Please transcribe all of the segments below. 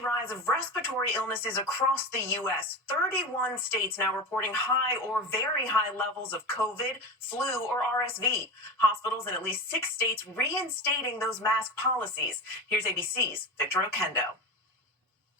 Rise of respiratory illnesses across the U.S. 31 states now reporting high or very high levels of COVID, flu, or RSV. Hospitals in at least 6 states reinstating those mask policies. Here's ABC's Victor Okendo.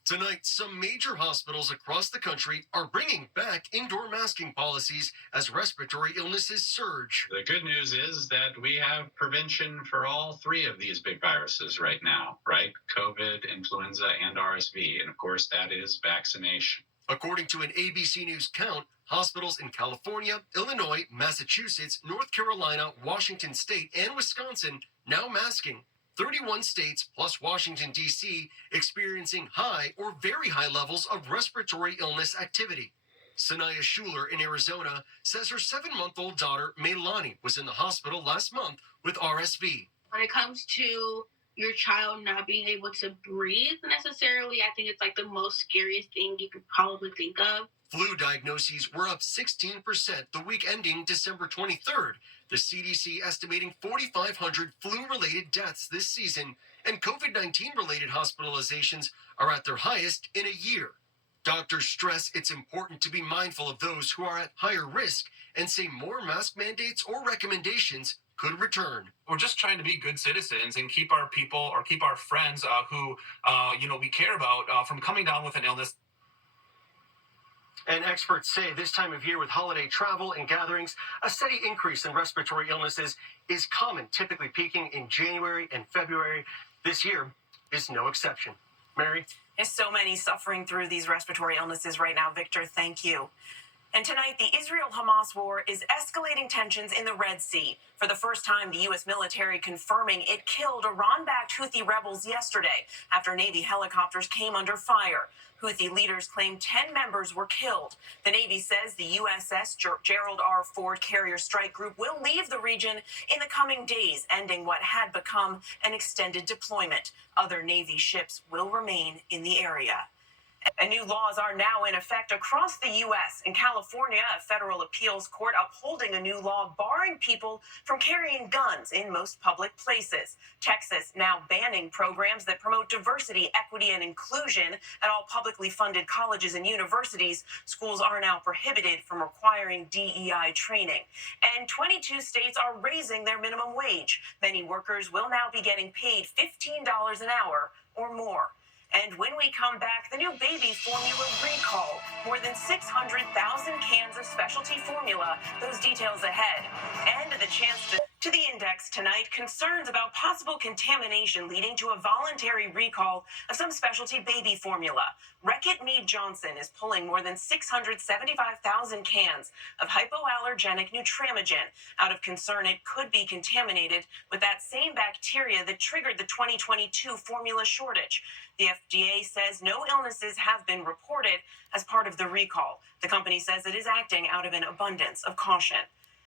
Tonight, some major hospitals across the country are bringing back indoor masking policies as respiratory illnesses surge. The good news is that we have prevention for all 3 of these big viruses right now, right? COVID, influenza, and RSV. And of course, that is vaccination. According to an ABC News count, hospitals in California, Illinois, Massachusetts, North Carolina, Washington State, and Wisconsin now masking. 31 states plus Washington, D.C. experiencing high or very high levels of respiratory illness activity. Sanaya Schuler in Arizona says her 7-month-old daughter, Meilani, was in the hospital last month with RSV. When it comes to your child not being able to breathe necessarily, I think it's like the most scariest thing you could probably think of. Flu diagnoses were up 16% the week ending December 23rd. The CDC estimating 4,500 flu-related deaths this season, and COVID-19-related hospitalizations are at their highest in a year. Doctors stress it's important to be mindful of those who are at higher risk and say more mask mandates or recommendations could return. We're just trying to be good citizens and keep our people or keep our friends who we care about from coming down with an illness. And experts say this time of year with holiday travel and gatherings, a steady increase in respiratory illnesses is common, typically peaking in January and February. This year is no exception. Mary? There's so many suffering through these respiratory illnesses right now, Victor. Thank you. And tonight, the Israel-Hamas war is escalating tensions in the Red Sea. For the first time, the U.S. military confirming it killed Iran-backed Houthi rebels yesterday after Navy helicopters came under fire. Houthi leaders claim 10 members were killed. The Navy says the USS Gerald R. Ford Carrier Strike Group will leave the region in the coming days, ending what had become an extended deployment. Other Navy ships will remain in the area. And new laws are now in effect across the U.S. In California, a federal appeals court upholding a new law barring people from carrying guns in most public places. Texas now banning programs that promote diversity, equity, and inclusion at all publicly funded colleges and universities. Schools are now prohibited from requiring DEI training. And 22 states are raising their minimum wage. Many workers will now be getting paid $15 an hour or more. And when we come back, the new baby formula recall. More than 600,000 cans of specialty formula. Those details ahead. And the chance to the index tonight, concerns about possible contamination leading to a voluntary recall of some specialty baby formula. Reckitt Mead Johnson is pulling more than 675,000 cans of hypoallergenic Nutramigen out of concern it could be contaminated with that same bacteria that triggered the 2022 formula shortage. The FDA says no illnesses have been reported as part of the recall. The company says it is acting out of an abundance of caution.